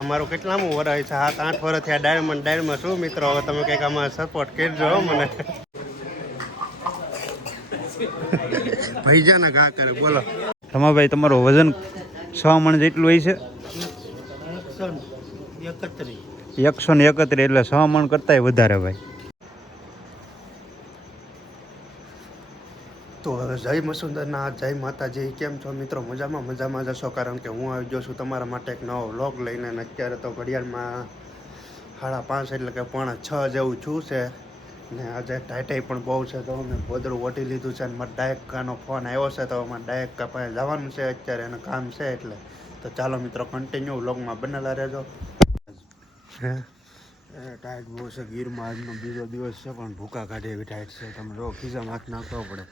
અમારું કેટલામું વર્ષ છે? 7-8 વર્ષ થયા ડાયમંડમાં શું મિત્રો? હવે તમે કંઈક આમાં સપોર્ટ કરજો મને. ભાઈ ને ઘા કરે બોલો. રમાભાઈ, તમારું વજન 6 મણ જેટલું હોય છે? 131, એટલે 6 મણ કરતાંય વધારે ભાઈ. તો જય મસુંદરના, જય માતાજી. કેમ છો મિત્રો? મજામાં જશો, કારણ કે હું આવી ગયો છું તમારા માટે એક નવો વ્લોગ લઈને. અને અત્યારે તો ઘડિયાળમાં 5:30 એટલે કે 5:45 જેવું છું છે. ને આજે ટાઈટાઈ પણ બહુ છે, તો મેં ગોદડું ઓઢી લીધું છે. અને મારા ડાયકાનો ફોન આવ્યો છે, તો મારા ડાયકા પાસે જવાનું છે અત્યારે, એને કામ છે એટલે. તો ચાલો મિત્રો, કન્ટિન્યુ વ્લોગમાં બનેલા રહેજો. હે ટાઈટ બહુ છે ગીરમાં. આજનો બીજો દિવસ છે પણ ભૂકા કાઢે એવી ટાઈટ છે. તમે જો ખીચામાં હાથ નાખવો પડે.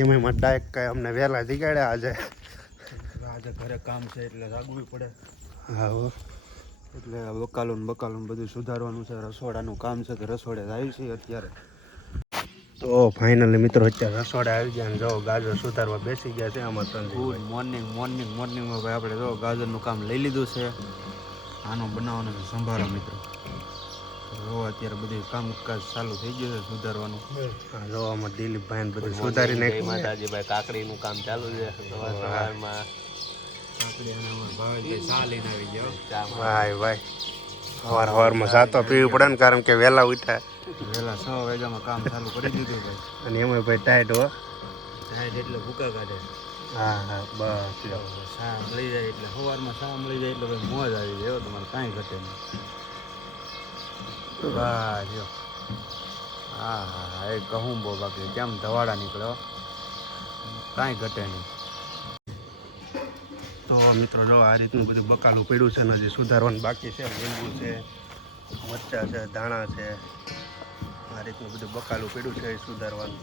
એમાં મારા ડાયક કાંઈ અમને વહેલા જગાડ્યા આજે ઘરે કામ છે એટલે જાગવું પડે. હા હો, એટલે બકાલું બધું સુધારવાનું છે. રસોડાનું કામ છે, તો રસોડે આવી છીએ અત્યારે. તો ફાઇનલી મિત્રો અત્યારે રસોડે આવી ગયા અને જો ગાજર સુધારવા બેસી ગયા છે. આમાં તો ગુડ મોર્નિંગમાં ભાઈ આપણે જો ગાજરનું કામ લઈ લીધું છે. આનો બનાવવાનો છે સંભારો મિત્રો. જો અત્યારે બધું કામકાજ ચાલુ થઈ ગયું છે સુધારવાનું. જો આમાં દિલીપભાઈ બધું સુધારી નાખ્યું. માતાજી ભાઈ કાકડીનું કામ ચાલુ છે સવારમાં. ભાઈ સવારમાં સાતો પીવી પડે ને, કારણ કે વહેલા ઉઠ્યા. વહેલા 6 વાગ્યામાં કામ ચાલુ કરી દીધું ભાઈ. અને એમાં ભાઈ ટાઈટ એટલે ભૂકા કાઢે. હા બસ શા મળી જાય એટલે સવારમાં શા મળી જાય એટલે ભાઈ મોજ આવી જાય. તમારે કાંઈ ઘટે નહીં. બસ જો હા એ કહું બહુ બાકી કેમ ધવાડા નીકળ્યો, કાંઈ ઘટે નહીં. તો મિત્રો જો આ રીતનું બધું બકાલું પડ્યું છે ને હજી સુધારવાનું બાકી છે. લીંબુ છે, મરચાં છે, ધાણા છે, આ રીતનું બધું બકાલું પડ્યું છે એ સુધારવાનું.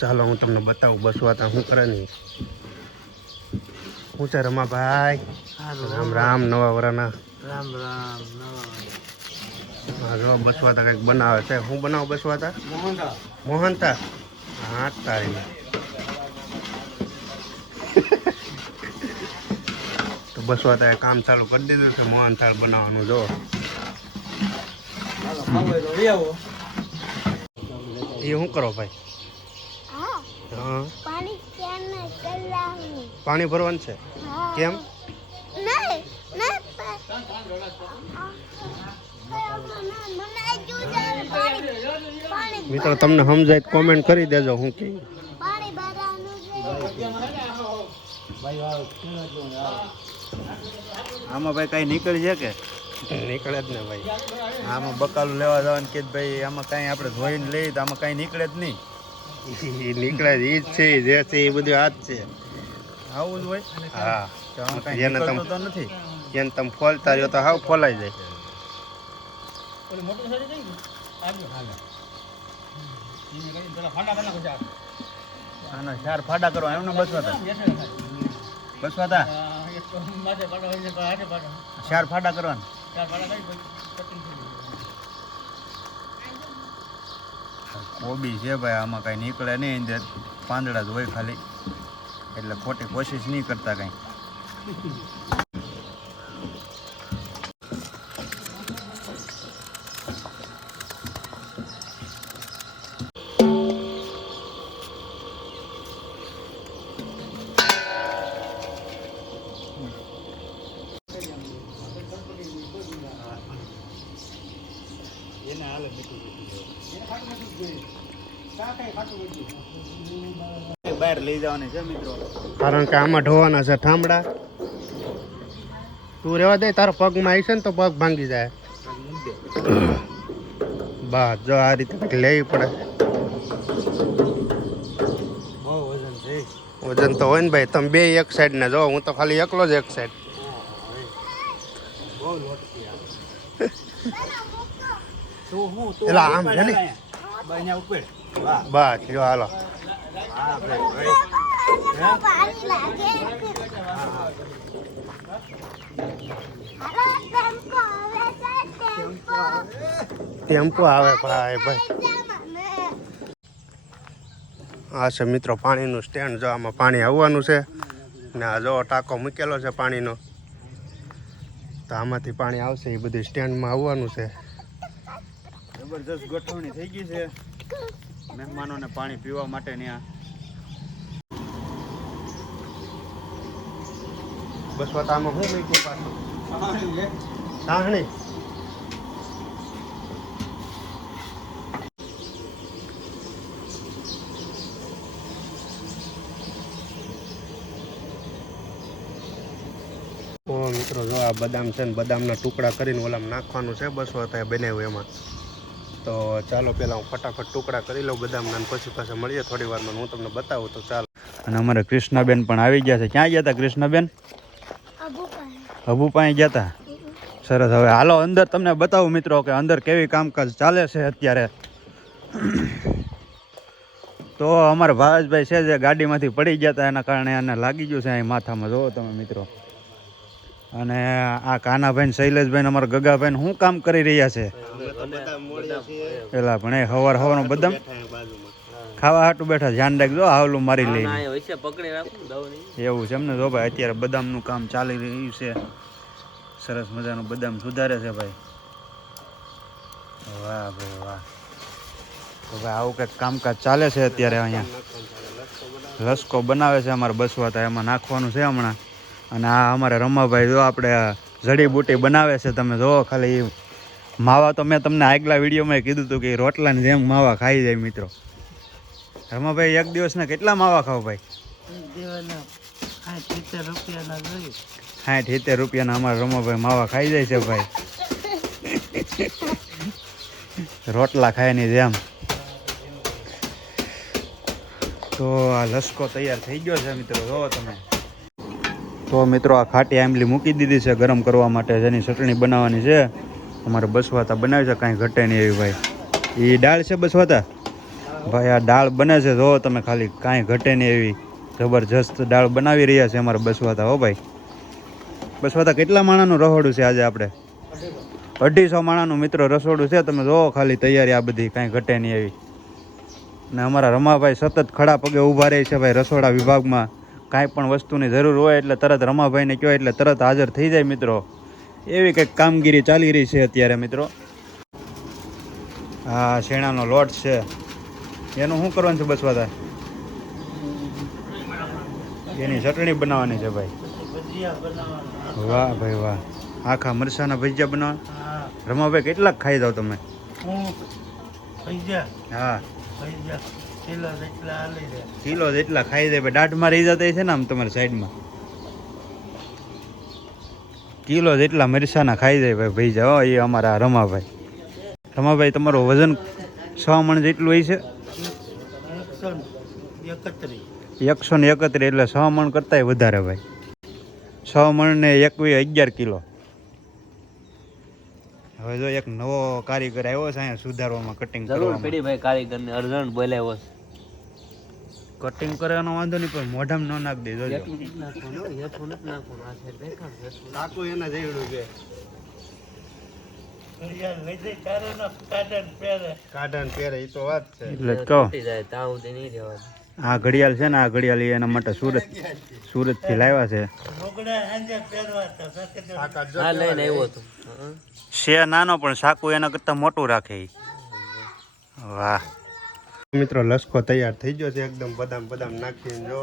ચાલો હું તમને બતાવું બસવાતા શું કરે નહીં. શું છે રમાભાઈ? રામ નવા વરાના. રામ હા જો બસવાતા કંઈક બનાવે છે. શું બનાવો બસવાતા? મોહનતા. હા તારી તો બસવાતા કામ ચાલુ કરી દીધું છે મોહનથાળ બનાવવાનું. જો એ શું કરો ભાઈ? હા પાણી ભરવાનું છે. કેમ? મિત્રો તમને સમજાય કોમેન્ટ કરી દેજો. હું કે આમાં ભાઈ કાંઈ નીકળી છે કે? નીકળે જ ને ભાઈ. આમાં બકાલું લેવા જવાનું કે ભાઈ આમાં કાંઈ આપણે ધોઈને લઈએ તો આમાં કાંઈ નીકળે જ નહીં. નીકળે જ એ જ છે, જે છે એ બધું આ જ છે. આવું જ હોય. હા એને તો નથી. એને તમે ફોલતા રહ્યો તો હાવ ફોલાઈ જાય. આના 4 ફાડા કરવા એમને બસવાતા 4 ફાડા કરવાના. કોબી છે ભાઈ, આમાં કાંઈ નીકળે નહીં. અંદર પાંદડા જ હોય ખાલી, એટલે ખોટી કોશિશ નહીં કરતા કાંઈ. બહાર લઈ જવાની છે મિત્રો, કારણ કે આમાં ઢોવાના છે ઠામડા. તું રેવા દે, તારો પગમાં આવી છે ને તો પગ ભાંગી જાય. બસ જો આ રીતે લેવી પડે. બહુ વજન છે. વજન તો હોય ને ભાઈ. તમે બે એક સાઈડ ને જો, હું તો ખાલી એકલો જ એક સાઈડ. બહુ લોટ એટલે આમ છે ને બસ જો હાલો. ટેમ્પો આવે ભાઈ ભાઈ. આ છે મિત્રો પાણીનું સ્ટેન્ડ. જો આમાં પાણી આવવાનું છે ને આ જો ટાંકો મૂકેલો છે પાણીનો, તો આમાંથી પાણી આવશે એ બધી સ્ટેન્ડમાં આવવાનું છે. જબરજસ્ત ગોઠવણી થઈ ગઈ છે મહેમાનોને પાણી પીવા માટે. ત્યાં બસ આમાં શું મૂક્યું પાછું? સાહણી. ઓ મિત્રો જો આ બદામ છે ને બદામના ટુકડા કરીને ઓલામાં નાખવાનું છે. બસ ત્યાં બનાવ્યું એમાં. તો ચાલો પહેલાં હું ફટાફટ ટુકડા કરી લઉં બદામના, અને પછી પાછા મળીએ થોડી વારમાં. હું તમને બતાવું. તો ચાલો. અને અમારે કૃષ્ણાબેન પણ આવી ગયા છે. ક્યાં ગયા હતા કૃષ્ણાબેન? હબુ પાસે ગયા હતા. સરસ. હવે હાલો અંદર તમને બતાવું મિત્રો કે અંદર કેવી કામકાજ ચાલે છે અત્યારે. તો અમારા ભાવેશભાઈ છે જે ગાડીમાંથી પડી ગયા હતા, એના કારણે એને લાગી ગયું છે અહીં માથામાં. જોવો તમે મિત્રો. અને આ કાનાભાઈ શૈલેષભાઈ અમારા ગગાભાઈ શું કામ કરી રહ્યા છે? પેલા પણ એ હવારનું બદામ ખાવા હાટું બેઠા. ધ્યાન રાખજો હાવલું મારી લઈ. એવું છે એમને. જો ભાઈ અત્યારે બદામનું કામ ચાલી રહ્યું છે. સરસ મજાનું બદામ સુધારે છે ભાઈ. વાહ ભાઈ વાહ. તો ભાઈ આવું કંઈક કામકાજ ચાલે છે અત્યારે. અહીંયા લસકો બનાવે છે અમારે બસવાતા, એમાં નાખવાનું છે હમણાં. અને આ અમારે રમાભાઈ જો આપણે જડીબુટી બનાવે છે. તમે જો ખાલી માવા તો મેં તમને આગલા વિડીયોમાં કીધું હતું કે રોટલાની જેમ માવા ખાઈ જાય મિત્રો. રમાભાઈ એક દિવસના કેટલા માવા ખાવ ભાઈ? 60-70 રૂપિયાના અમારા રમાભાઈ માવા ખાઈ જાય છે ભાઈ. રોટલા ખાયની જેમ. તો આ લસકો તૈયાર થઈ ગયો છે મિત્રો. જોવો તમે. તો મિત્રો આ ખાટી આંબલી મૂકી દીધી છે ગરમ કરવા માટે, જેની ચટણી બનાવવાની છે. અમારે બસવાતા બનાવી છે, કાંઈ ઘટે નહીં એવી ભાઈ. એ દાળ છે બસવાતા ભાઈ. આ દાળ બને છે જો તમે ખાલી, કાંઈ ઘટે નહીં એવી જબરજસ્ત દાળ બનાવી રહ્યા છે અમારે બસવાતા. હો ભાઈ બસવાતા કેટલા માણાનું રસોડું છે આજે આપણે? 250 માણાનું મિત્રો રસોડું છે. તમે જો ખાલી તૈયારી આ બધી, કાંઈ ઘટે નહીં એવી. ને અમારા રમાભાઈ સતત ખડા પગે ઊભા રહે છે ભાઈ રસોડા વિભાગમાં. કાંઈ પણ વસ્તુની જરૂર હોય એટલે તરત રમાભાઈને કહો એટલે તરત હાજર થઈ જાય મિત્રો. એવી કંઈક કામગીરી ચાલી રહી છે અત્યારે મિત્રો. હા શેણાનો લોટ છે, એનું શું કરવાનું છે બસવાતા? એની ચટણી બનાવવાની છે ભાઈ. વાહ ભાઈ વાહ. આખા મરચાના ભજીયા બનાવવા. રમાભાઈ કેટલાક ખાઈ જાવ તમે? હા કિલો જેટલા ખાઈ જાય. દાઢમાં રહી જતા છે ને આમ તમારી સાઈડમાં. કિલો જેટલા મરચાના ખાઈ જાય ભાઈ ભૈજા. હો એ અમારા રમાભાઈ. રમાભાઈ તમારું વજન 6 મણ જેટલું હોય છે? 131 એટલે 6 મણ કરતાંય વધારે ભાઈ. 6 મણ ને 11 કિલો. હવે જો એક નવો કારીગર આવ્યો છે અહીંયા સુધારવામાં, કટિંગ કરવામાં. પડી ભાઈ કારીગરને અર્જન્ટ બોલાવ્યો છે. કટિંગ કરવાનો વાંધો નહીં, પણ મોઢામાં ન નાખ દે. જોજો કાકુ એના જેવડું છે. કાઢન પહેરે એ તો વાત છે. એટલે કહો નહીં રહેવા. આ ઘડિયાળ છે ને, આ ઘડિયાળ એના માટે સુરતથી લાવ્યા છે. હા લઈને આવ્યો હતો. છે નાનો પણ સાકુ એના કરતાં મોટું રાખે. વાહ મિત્રો લસકો તૈયાર થઈ ગયો છે એકદમ. બદામ બદામ નાખીને જો.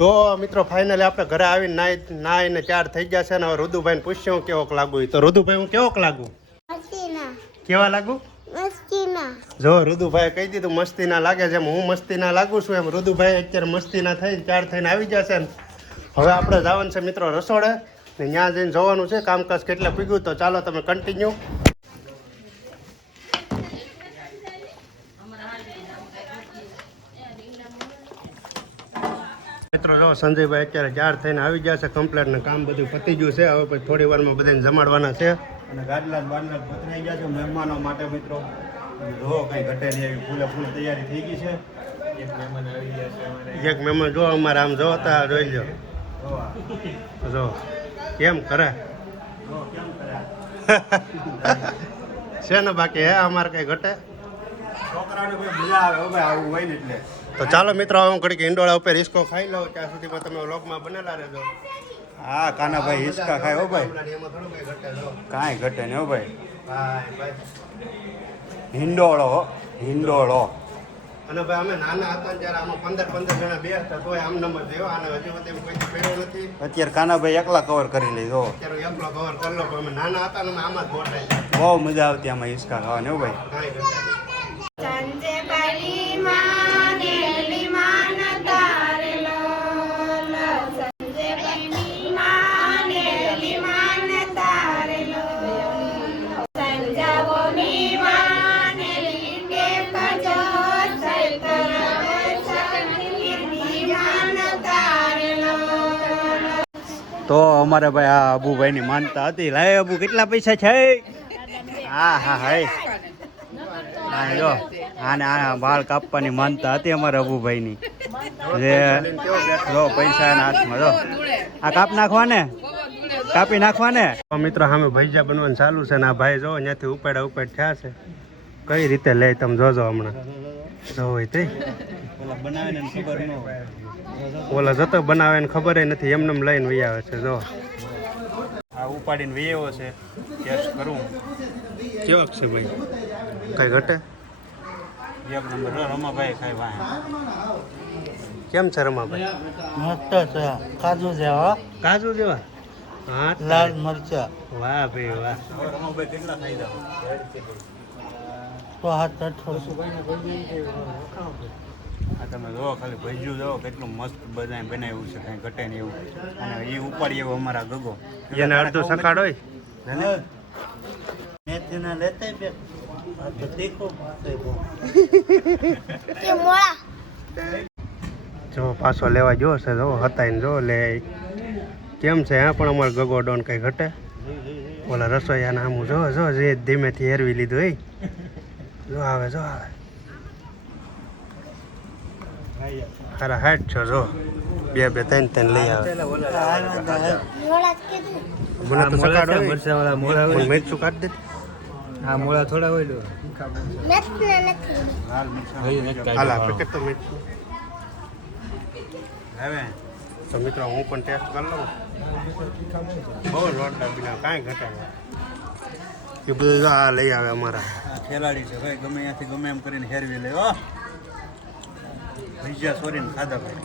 તો મિત્રો ફાઇનલી આપણે ઘરે આવીને નાઈને 4 થઈ ગયા છે ને. હવે રુદુભાઈને પૂછ્યું કેવોક લાગુ. તો રુદુભાઈ હું કેવોક લાગુ? કેવા લાગુ? જો રુદુભાઈ કહી દીધું મસ્તીના લાગે છે. એમ હું મસ્તીના લાગુ છું એમ રુદુભાઈ અત્યારે મસ્તીના થઈને 4 થઈને આવી જશે ને. હવે આપણે જવાનું છે મિત્રો રસોડે ને ત્યાં જઈને જોવાનું છે કામકાજ કેટલા પીગ્યું. તો ચાલો તમે કન્ટિન્યુ. મિત્રો જો સંજયભાઈ અત્યારે 4 થઈને આવી ગયા છે કમ્પ્લેટ ને કામ બધું પતી ગયું છે. હવે પછી થોડી વારમાં બધાને જમાડવાના છે. અને ગાડલા બાડલા પથરાઈ ગયા છે મહેમાનો માટે મિત્રો. જો કંઈ ઘટે નહીં એવી ફૂલે ફૂલ તૈયારી થઈ ગઈ છે. એક મહેમાન આવી ગયા એક મહેમાન જો અમારે આમ જો તા જોઈ લો જો કેમ કરે છે ને બાકી હે અમારે કઈ ઘટે છોકરાને કોઈ મજા આવે ભાઈ આવું હોય ને એટલે તો ચાલો મિત્રો હવે હું ઘડીક ઈંડોળા ઉપર હિસકો ખાઈ લઉં ત્યાં સુધીમાં તમે વ્લોગમાં બનેલા રહેજો હા કાનાભાઈ હિસકા ખાય હો ભાઈ એમાં થોડું કઈ ઘટે જો કાંઈ ઘટે ને હો ભાઈ ભાઈ ભાઈ હિંડોળો હિંડોળો અને ભાઈ અમે નાના હતા ને ત્યારે આમાં 15 જણા બેસતા તોય આમ નંબર થયો આને હજી સુધી કોઈ પહેર્યો નથી અત્યારે કાનાભાઈ એકલા કવર કરી લીધો અત્યારે એકલો કવર કરી લો પણ અમે નાના હતા ને અમે આમાં જ ગોઠાય બહુ મજા આવતી આમાં હિસકા ખાવાની હો ભાઈ કાંઈ ઘટે સંજે બલી માને લીમાન તારેલો સંજે બલી માને લીમાન તારેલો સંજાવો ની માને લીંગે કજો સૈતર લીમાન તારેલો તો અમારે ભાઈ આ અબુભાઈની માનતા હતી લાય અબુ કેટલા પૈસા છે હા હા હાય હા જો આને આ વાળ કાપવાની માનતા હતી અમારે અબુભાઈની જે જો પૈસા એના હાથમાં જો આ કાપ નાખવા ને કાપી નાખવા ને મિત્રો સામે ભજીયા બનવાનું ચાલુ છે ને આ ભાઈ જો ત્યાંથી ઉપાડ થયા છે કઈ રીતે લે તમે જોજો હમણાં જો હોય તે બનાવે ને ખબર ન હોય ઓલા જતો બનાવે ને ખબર નથી એમને લઈને વહી આવે છે જો આ ઉપાડીને વેવો છે ટેસ્ટ કરું કેવો છે ભાઈ કઈ ઘટે એક નંબર રમાભાઈ ખાઈ વાહ કેમ છે રમાભાઈ મસ્ત છે કાજુ જેવા કાજુ જેવા હા લાલ મરચા વાહ ભાઈ વાહ રમાભાઈ કેટલા ખાઈ જાવ તો હાથ અઠો આ તમે જોવો ખાલી ભજ્યું જોવો કેટલું મસ્ત બધા બનાવ્યું છે કાંઈ ઘટે નહીં એવું અને એ ઉપાડી એવો અમારા ગગો એને અડધું સખાડ હોય મેથીના લેતા બે આ તો તીખો ભાતે બહુ જો પાછો લેવા જો છે જો હતાઈને જો લે કેમ છે હા પણ અમારે ગગો ડોન કઈ ઘટે ઓલા રસોઈયાના આમ જો જો જે ધીમેથી હેરવી લીધું એ જો આવે હારા હાટ છો જો બે ત્રણ લઈ આવે મને તો સકાડ હોય મને મેચું કાઢ દે હા મોળા થોડા હોય હાલા પેકેટ તો મેચું હવે તો મિત્રો હું પણ ટેસ્ટ કરી લઉં બહુ જોરદાર બિના કાંઈ ઘટે નહીં એ બધું જો આ લઈ આવે અમારા આ ખેલાડી છે ભાઈ ગમે ત્યાંથી ગમે એમ કરીને હેરવી લે હો ભજીયા સોરીને ખાધા ભાઈ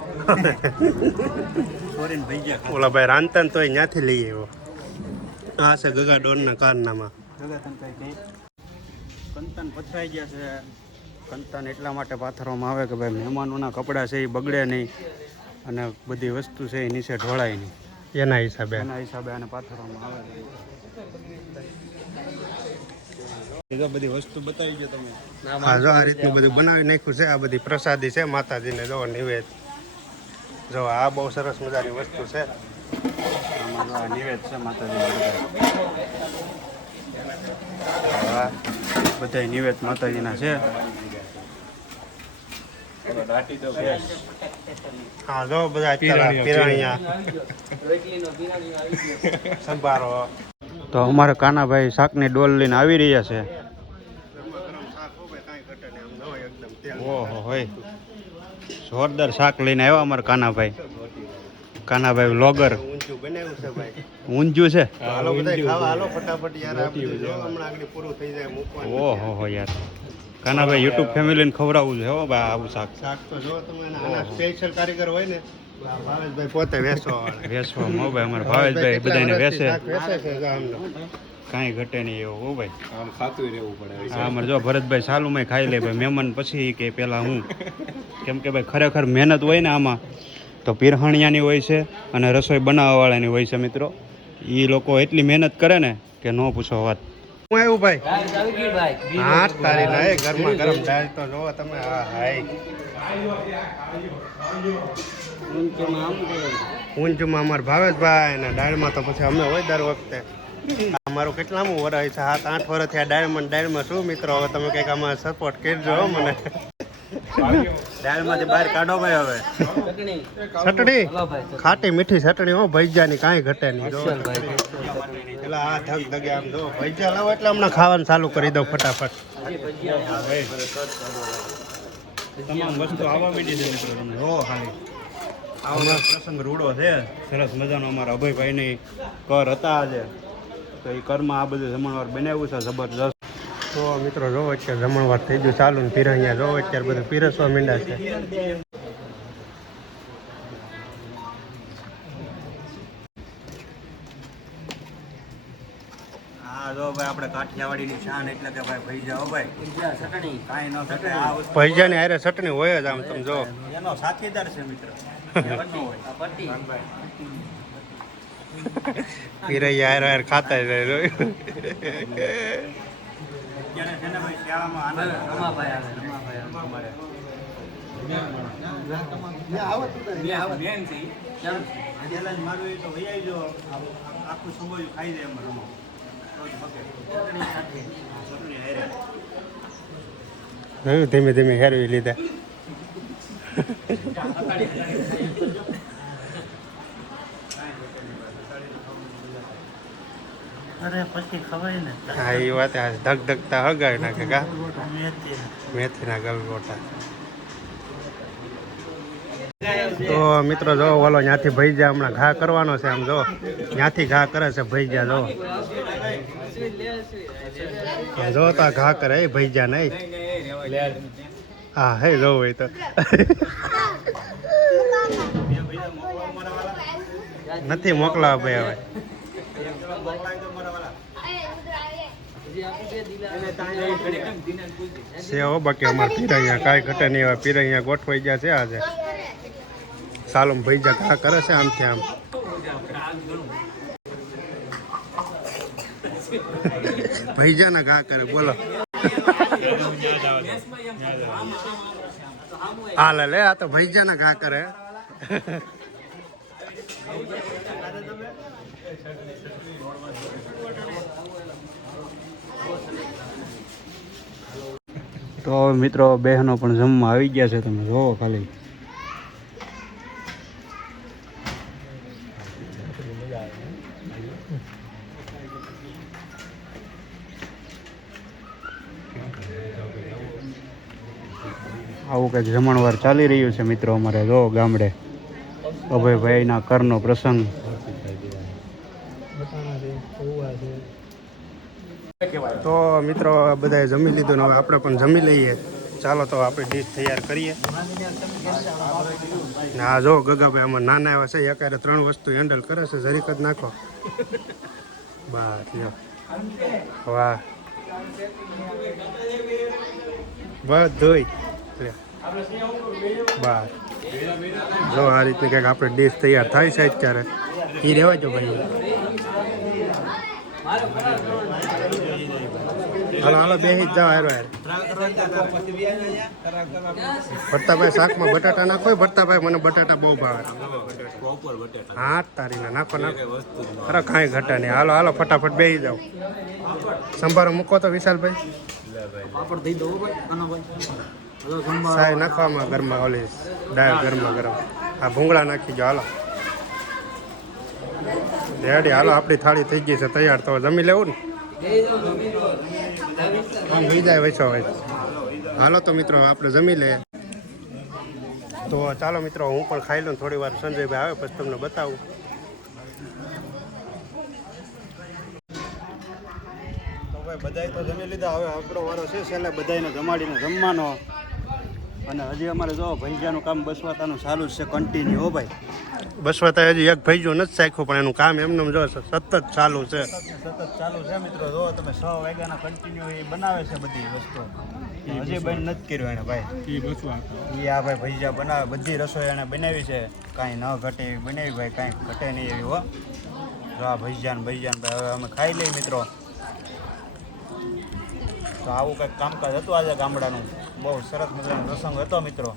સોરીને ભજીયા ખાધા ઓલા ભાઈ રાંધતા તોય ત્યાંથી લઈ આવ્યો આ છે ગગા ડોનના કારનામાં જગા તને કઈ કઈ કંતન પથરાઈ ગયા છે કંતન એટલા માટે પાથરવામાં આવે કે ભાઈ મહેમાનોના કપડાં છે એ બગડે નહીં અને બધી વસ્તુ છે એ નીચે ઢોળાય નહીં એના હિસાબે એના હિસાબે આને પાથરવામાં આવે છે બધી વસ્તુ બતાવી ગયો તમે હા જો આ રીતનું બધું બનાવી નાખ્યું છે આ બધી પ્રસાદી છે માતાજીને જો નિવેદ જો આ બહુ સરસ મજાની વસ્તુ છે આમાં જો આ નિવેદ છે માતાજી બધા નિવેદ માતાજીના છે હા જો બધા પીરાણિયા સંભારો તો અમારા કાનાભાઈ શાકની ડોલ લઈને આવી રહ્યા છે ઓહો હોય જોરદાર શાક લઈને આવ્યા અમારા કાનાભાઈ વ્લોગર ઊંચું બનાવ્યું છે ભાઈ ઊંજું છે હાલો બધા ખાવા હાલો ફટાફટ યાર આ બધું જો હમણાં આગળ પૂરું થઈ જાય મૂકવાનું ઓહો હો યાર કાનાભાઈ યુટ્યુબ ફેમિલીને ખવડાવવું છે હો ભાઈ આવું શાક શાક તો જો તમે આના સ્પેશિયલ કારીગર હોય ને ભાવેશભાઈ પોતે વેચવા વાળા વેચવામાં હો ભાઈ અમારા ભાવેશભાઈ બધાને વેચે શાક વેચે છે જો આમને કાંઈ ઘટે નહીં એવું હો ભાઈ આમ ખાતું રહેવું પડે હા અમારે જો ભરતભાઈ સાલુમાં ખાઈ લે ભાઈ મહેમાન પછી કે પહેલાં હું કેમ કે ભાઈ ખરેખર મહેનત હોય ને આમાં તો પીરહણિયાની હોય છે અને રસોઈ બનાવવાવાળાની હોય છે મિત્રો એ લોકો એટલી મહેનત કરે ને કે ન પૂછો વાત હું આવ્યું ભાઈ હા તારી ના ગરમા ગરમ દાળ તો જોવો તમે હા હાય ઊંચમાં અમારા ભાવેશભાઈ ને દાળમાં તો પછી અમે હોય દર વખતે અમારું કેટલામું વર્ષ છે 7-8 વર્ષથી આ ડાયમંડ શું મિત્રો હવે તમે કંઈક આમાં સપોર્ટ કરજો હો મને દાળમાંથી બહાર કાઢો ભાઈ હવે. ચટણી ખાટી મીઠી ચટણી હો ભજીયાની કાંઈ ઘટે નહીં જો એટલે આ ધગ ધગે આમ જો ભજીયા લાવો એટલે હમણાં ખાવાનું ચાલુ કરી દઉં ફટાફટ. તમામ વસ્તુ આવવા માંડી છે મિત્રો તમને જો ખાલી આવો પ્રસંગ રૂડો છે સરસ મજાનો અમારા અભયભાઈની કર હતા આજે તો એ કરમાં આ બધું જમણવાર બનાવ્યું છે જબરજસ્ત. તો મિત્રો જોવો અત્યારે જમણવાર થઈ ગયું ચાલુ ને પીરૈયા જોવો અત્યારે બધું પીરસવા માંડ્યા છે. હા જો ભાઈ આપણે કાઠિયાવાડીની શાન એટલે કે ભાઈ ભૈજા હો ભાઈ ચટણી કાંઈ ન ઘટે આ વસ્તુ ભજીયાની હારે ચટણી હોય જ આમ તમે જો. એનો સાથીદાર છે મિત્ર પીરૈયા હારે હારે ખાતા જ રહે. અત્યારે છે ને ભાઈ શિયાળામાં આનંદ અમારે મારું એ તો વૈયાઈ જો આખું સુબોયું ખાઈ જાય અમારે ધીમે ધીમે હેરવી લીધા. અરે પછી ખવાય ને હા એ વાત ધગ ધગતા હગાવી નાખે કા મેથી મેથીના ગલગોટા. તો મિત્રો જો ઓલો ત્યાંથી ભૈજા હમણાં ઘા કરવાનો છે આમ જો ત્યાંથી ઘા કરે છે ભૈજા જો જો તો ઘા કરે એ ભૈજા નહીં. હા હે જો હોય તો નથી મોકલાવા ભાઈ હવે છે હો. બાકી અમારે પીરૈયા કાંઈ ઘટે નહીં એવા પીરૈયા ગોઠવાઈ ગયા છે આજે. સાલુમ ભૈજા ઘા કરે છે આમથી આમ. ભૈજાના ઘા કરે બોલો. હાલે લે આ તો ભૈજાના ઘા કરે. તો મિત્રો બહેનો પણ જમવા આવી ગયા છે તમે જોવો ખાલી. આવું કંઈક જમણવાર ચાલી રહ્યું છે મિત્રો અમારે જો ગામડે અભયભાઈના કરનો પ્રસંગ. તો મિત્રો બધાએ જમી લીધું ને હવે આપણે પણ જમી લઈએ. ચાલો તો આપણે ડીશ તૈયાર કરીએ. હા જો ગગાભાઈ આમાં નાના એવા છે એકારે 3 વસ્તુ હેન્ડલ કરે છે જરીક જ નાખો બસ લ્યો વાહ બધુંય બસ જો આ રીતની કંઈક આપણે ડીશ તૈયાર થાય છે અત્યારે એ રહેવા જો ભાઈ. હાલો હાલો બેસી જ જાઓ હારો હાર. ભરતાભાઈ શાકમાં બટાટા નાખો. ભરતાભાઈ મને બટાટા બહુ ભાવે. હા તારીને નાખો નાખો. અરે કાંઈ ઘટા નહીં. હાલો હાલો ફટાફટ બેસી જાઓ. સંભારો મૂકો તો વિશાલભાઈ. સાહેબ નાખવામાં ગરમા ઓલી દાળ ગરમા ગરમ. આ ભૂંગળા નાખી જાઓ હાલો. રેડી હાલો આપણી થાળી થઈ ગઈ છે તૈયાર. તો જમી લેવું ને જાય વેચો હોય. હાલો તો મિત્રો આપણે જમી લઈએ. તો ચાલો મિત્રો હું પણ ખાઈ લઉં થોડી વાર. સંજયભાઈ આવે પછી તમને બતાવું. તો ભાઈ બધાય તો જમી લીધા. હવે આપણો વારો છે છેલ્લે બધાને જમાડીને જમવાનો. અને હજી અમારે જો ભૈજાનું કામ બસવાતાનું ચાલુ જ છે કન્ટિન્યુ હો ભાઈ. બસવાતા હજી એક ભૈજું નથી સાખ્યું પણ એનું કામ એમને જો સતત ચાલુ છે. સતત ચાલુ છે મિત્રો. જો તમે 6 વાગ્યાના કન્ટિન્યુ એ બનાવે છે બધી વસ્તુ. હજી બંધ નથી કર્યું એને ભાઈ. એ આ ભાઈ ભૈજા બનાવે બધી રસોઈ એને બનાવી છે. કાંઈ ન ઘટે એવી બનાવી ભાઈ. કાંઈ ઘટે નહીં એવી હો. જો આ ભૈજાન ભાઈ હવે અમે ખાઈ લઈએ મિત્રો. તો આવું કંઈક કામકાજ હતું આજે ગામડાનું. બહુ સરસ મજાનો પ્રસંગ હતો મિત્રો.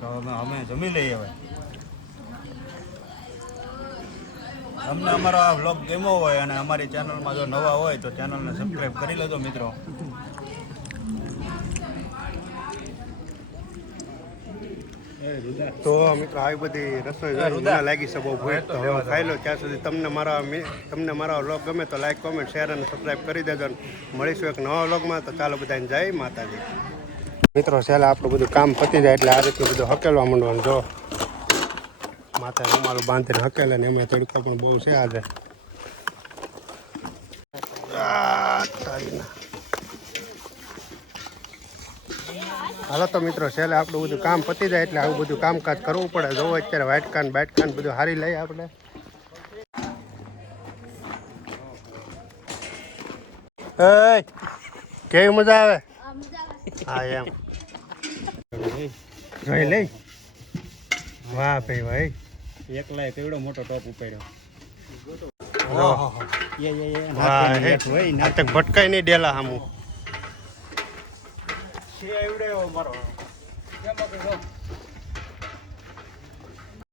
તો અમે જમી લઈએ હવે. તમને અમારો આ વ્લોગ ગમ્યો હોય અને અમારી ચેનલમાં જો નવા હોય તો ચેનલને સબસ્ક્રાઈબ કરી લેજો મિત્રો. તો મિત્રો આવી બધી રસોઈ જોઈને મને લાગી છે બહુ ભૂખ તો હવે ખાઈ લો. ત્યાં સુધી તમને મારા વ્લોગ ગમે તો લાઈક કોમેન્ટ શેર અને સબસ્ક્રાઈબ કરી દેજો. મળીશું એક નવા વ્લોગમાં. તો ચાલો બધાને જય માતાજી. મિત્રો છેલ્લે આપણું બધું કામ પતી જાય એટલે આ રીતનું બધું હકેલવા માંડવાનું. જો માથે રૂમાલું બાંધીને હકેલે ને એમાં તડકો પણ બહુ છે આજે. હાલો તો મિત્રો છેલ્લે આપણું બધું કામ પતી જાય એટલે આવું બધું કામકાજ કરવું પડે. જોવો અત્યારે વાટકાન બાટકાન બધું હારી લઈએ આપણે. કેવી મજા આવે? હા એમ જોઈ લઈ. વાહ ભાઈ ભાઈ, એકલા કેવડો મોટો ટોપ ઉપાડ્યો. ભટકાઈ નહીં ડેલા સામું. મારો